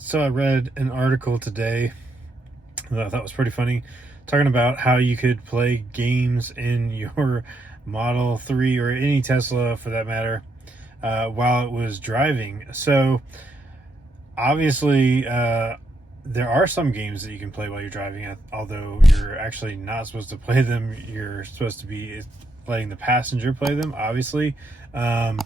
So I read an article today that I thought was pretty funny, talking about how you could play games in your Model 3 or any Tesla for that matter while it was driving. So obviously, there are some games that you can play while you're driving, although you're actually not supposed to play them. You're supposed to be letting the passenger play them, obviously. Um,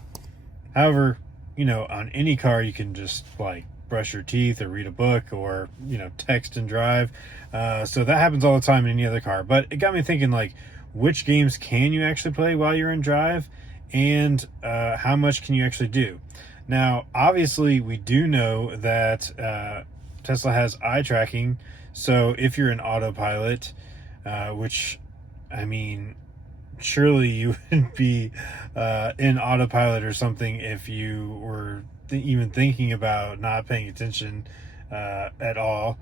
However, on any car you can just like brush your teeth or read a book or text and drive. So that happens all the time in any other car. But it got me thinking, like, which games can you actually play while you're in drive, and how much can you actually do? Now, obviously, we do know that Tesla has eye tracking. So if you're in autopilot, which, I mean, surely you would be in autopilot or something if you were even thinking about not paying attention at all.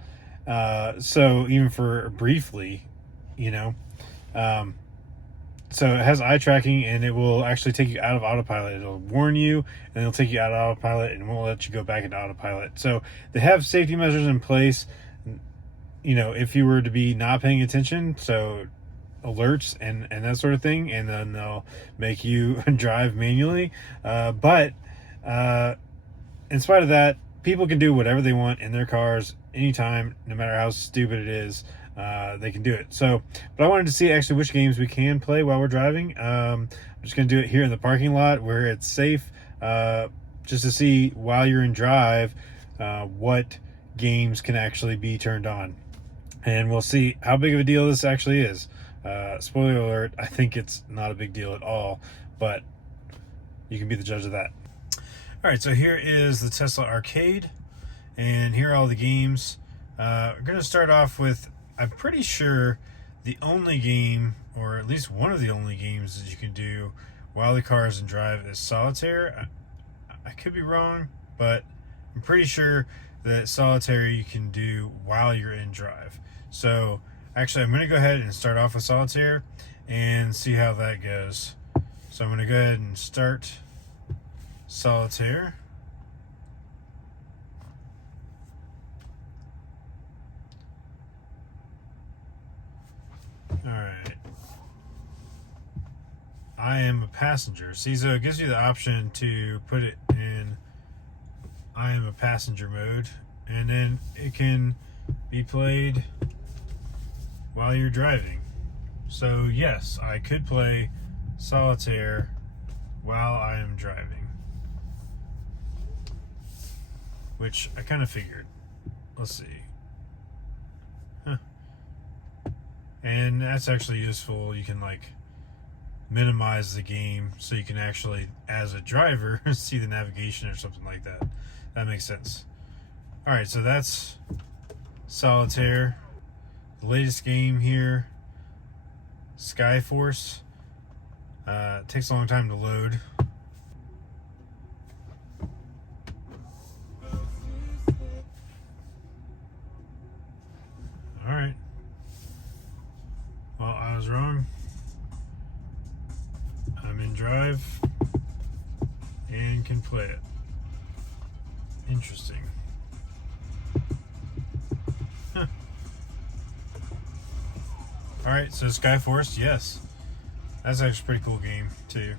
So even for briefly, you know. Um, so it has eye tracking, and it will actually take you out of autopilot. It'll warn you, and it'll take you out of autopilot, and won't let you go back into autopilot. So they have safety measures in place. If you were to be not paying attention, so alerts and that sort of thing, and then they'll make you drive manually. But in spite of that, people can do whatever they want in their cars anytime, no matter how stupid it is. They can do it. So, but I wanted to see actually which games we can play while we're driving. I'm just going to do it here in the parking lot where it's safe, just to see while you're in drive what games can actually be turned on. And we'll see how big of a deal this actually is. Spoiler alert, I think it's not a big deal at all, but you can be the judge of that. All right, so here is the Tesla Arcade, and here are all the games. We're going to start off with, I'm pretty sure, the only game, or at least one of the only games that you can do while the car is in drive, is Solitaire. I could be wrong, but I'm pretty sure that Solitaire you can do while you're in drive. So actually, I'm going to go ahead and start off with Solitaire and see how that goes. So I'm going to go ahead and start Solitaire. Alright. I am a passenger. See, so it gives you the option to put it in I am a passenger mode, and then it can be played while you're driving. So yes, I could play Solitaire while I am driving, which I kind of figured. Let's see. Huh. And that's actually useful. You can like minimize the game so you can actually, as a driver, see the navigation or something like that. That makes sense. Alright, so that's Solitaire. The latest game here, Skyforce. It takes a long time to load. Alright. Well, I was wrong. I'm in drive and can play it. Interesting. Huh. Alright, so Skyforce, yes. That's actually a pretty cool game, too.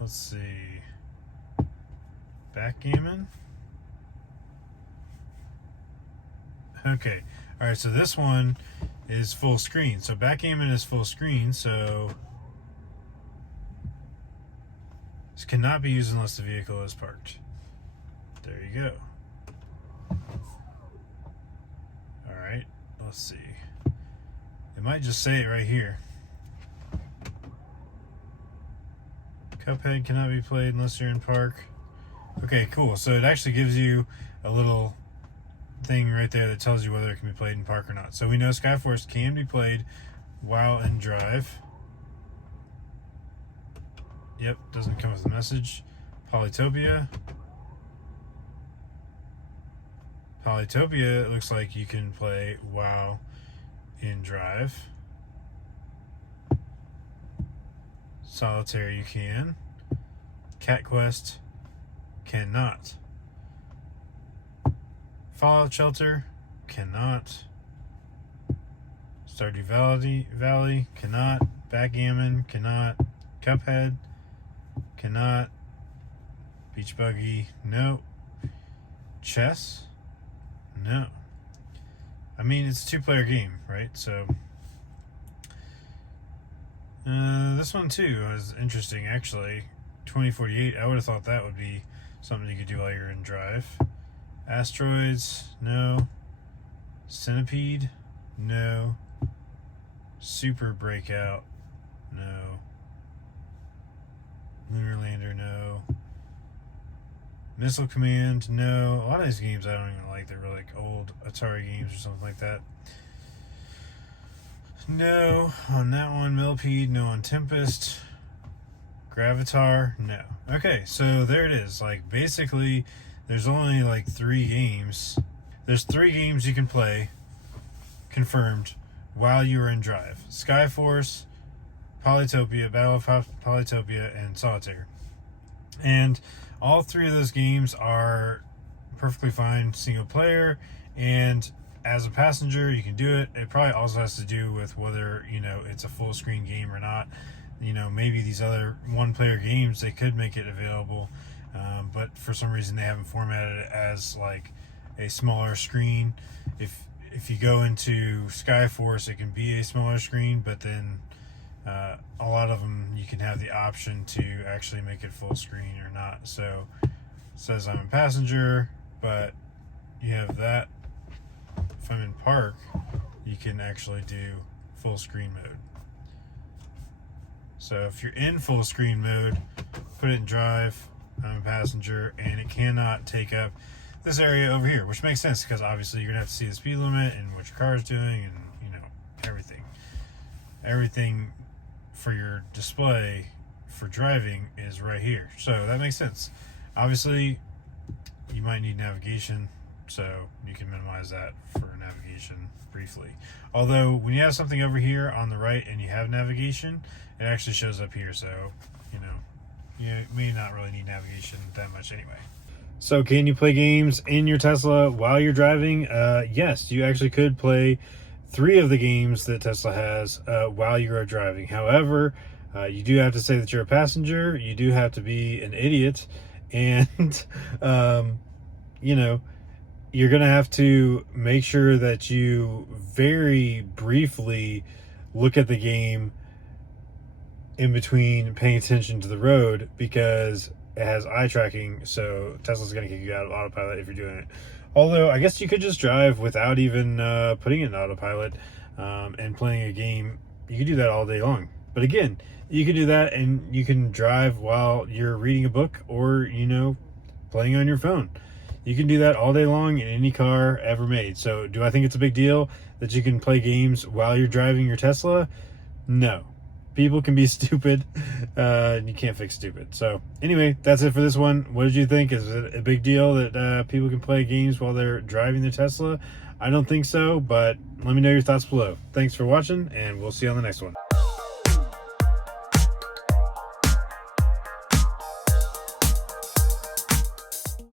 Let's see. Backgammon? Okay. Alright, so this one is full screen. So backgammon is full screen, so this cannot be used unless the vehicle is parked. There you go. Alright, let's see. It might just say it right here. Cuphead cannot be played unless you're in park. Okay, cool. So it actually gives you a little thing right there that tells you whether it can be played in park or not. So we know Skyforce can be played while in drive. Yep, doesn't come with a message. Polytopia. Polytopia, it looks like you can play while in drive. Solitaire you can. Cat Quest cannot. Fallout Shelter, cannot. Stardew Valley, cannot. Backgammon, cannot. Cuphead, cannot. Beach Buggy, no. Chess, no. I mean, it's a two-player game, right? So this one too is interesting, actually. 2048, I would have thought that would be something you could do while you're in Drive. Asteroids, no. Centipede, no. Super Breakout, no. Lunar Lander, no. Missile Command, no. A lot of these games I don't even like. They're really like old Atari games or something like that. No on that one. Millipede, no on Tempest. Gravatar, no. Okay, so there it is. Like, basically, there's only like 3 games. There's 3 games you can play, confirmed, while you are in Drive. Skyforce, Polytopia, Battle of Polytopia, and Solitaire. And all 3 of those games are perfectly fine single player, and as a passenger you can do it. It probably also has to do with whether, you know, it's a full screen game or not. You know, maybe these other one-player games, they could make it available, but for some reason they haven't formatted it as like a smaller screen. If you go into Skyforce, it can be a smaller screen, but then a lot of them you can have the option to actually make it full screen or not. So it says I'm a passenger, but you have that. If I'm in park, you can actually do full screen mode. So if you're in full screen mode, put it in Drive, I'm a passenger, and it cannot take up this area over here, which makes sense because obviously you're gonna have to see the speed limit and what your car is doing, and you know, everything for your display for driving is right here. So that makes sense. Obviously you might need navigation, so you can minimize that for navigation briefly. Although when you have something over here on the right and you have navigation, it actually shows up here, so you know, you may not really need navigation that much anyway. So can you play games in your Tesla while you're driving? Yes, you actually could play 3 of the games that Tesla has while you are driving. However, you do have to say that you're a passenger. You do have to be an idiot, and you know, you're gonna have to make sure that you very briefly look at the game in between paying attention to the road, because it has eye tracking, so Tesla's going to kick you out of autopilot if you're doing it. Although, I guess you could just drive without even putting it in autopilot and playing a game. You can do that all day long. But again, you can do that and you can drive while you're reading a book or, you know, playing on your phone. You can do that all day long in any car ever made. So do I think it's a big deal that you can play games while you're driving your Tesla? No. People can be stupid, and you can't fix stupid. So anyway, that's it for this one. What did you think? Is it a big deal that people can play games while they're driving their Tesla? I don't think so, but let me know your thoughts below. Thanks for watching, and we'll see you on the next one.